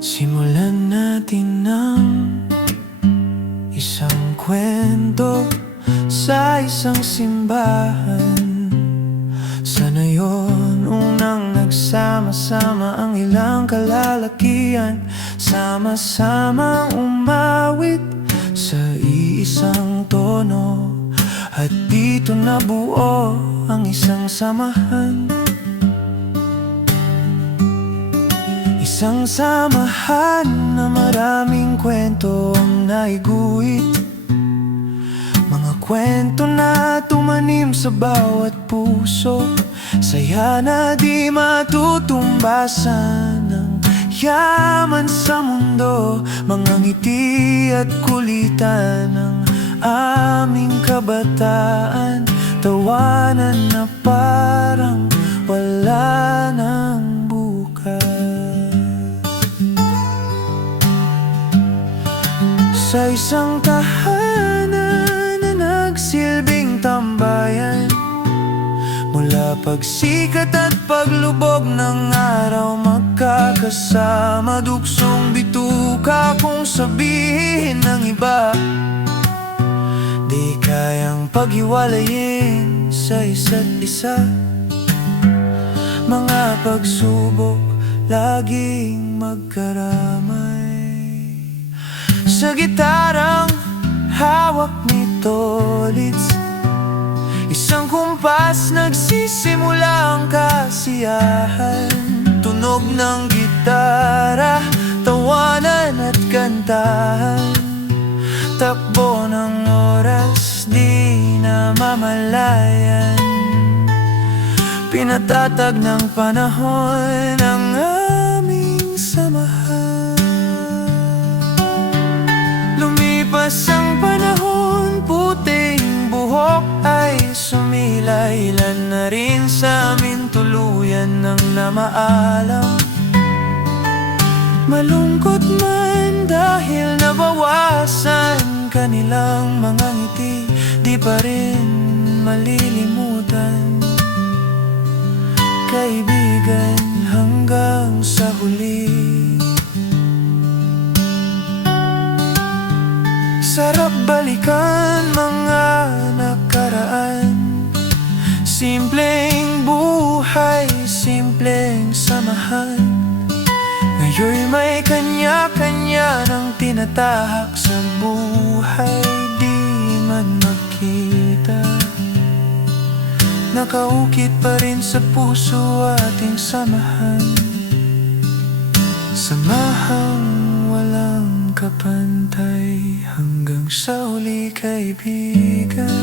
Simulan natin ng isang kwento sa isang simbahan. Sana yun unang nagsama-sama ang ilang kalalakihan, sama-samang umawit sa iisang tono. At dito nabuo ang isang samahan, isang samahan na maraming kwento ang naiguhit. Mga kwento na tumanim sa bawat puso, saya na di matutumbasan ng yaman sa mundo. Mga ngiti at kulitan ng aming kabataan, tawanan na parang wala nang bukas. Sa isang tahanan na nagsilbing tambayan, mula pagsikat at paglubog ng araw, magkakasama, duksong bituka. Kung sabihin ng iba, di kayang paghiwalayin sa isa't isa. Mga pagsubok laging magkaramay. Sa gitarang hawak ni Tolitz, isang kumpas, nagsisimula ang kasiyahan. Tunog ng gitara, tawanan at kantahan, takbo ng oras, di namamalayan. Pinatatag ng panahon ang aming samahan. Lumipas ang panahon, puting buhok ay sumilay. Ilan na rin sa amin tuluyan ng namaalam. Malungkot man dahil nabawasan kanilang mga ngiti, di pa rin malilimutan. Kaibigan hanggang sa huli. Sarap balikan mga nakaraan. Simpleng buhay, simpleng samahan. Ngayon'y may kanya-kanya ng tinatahak sa buhay, di man makita. Nakaukit pa rin sa puso ating samahan, samahang walang kapantay hanggang sa huli, kaibigan.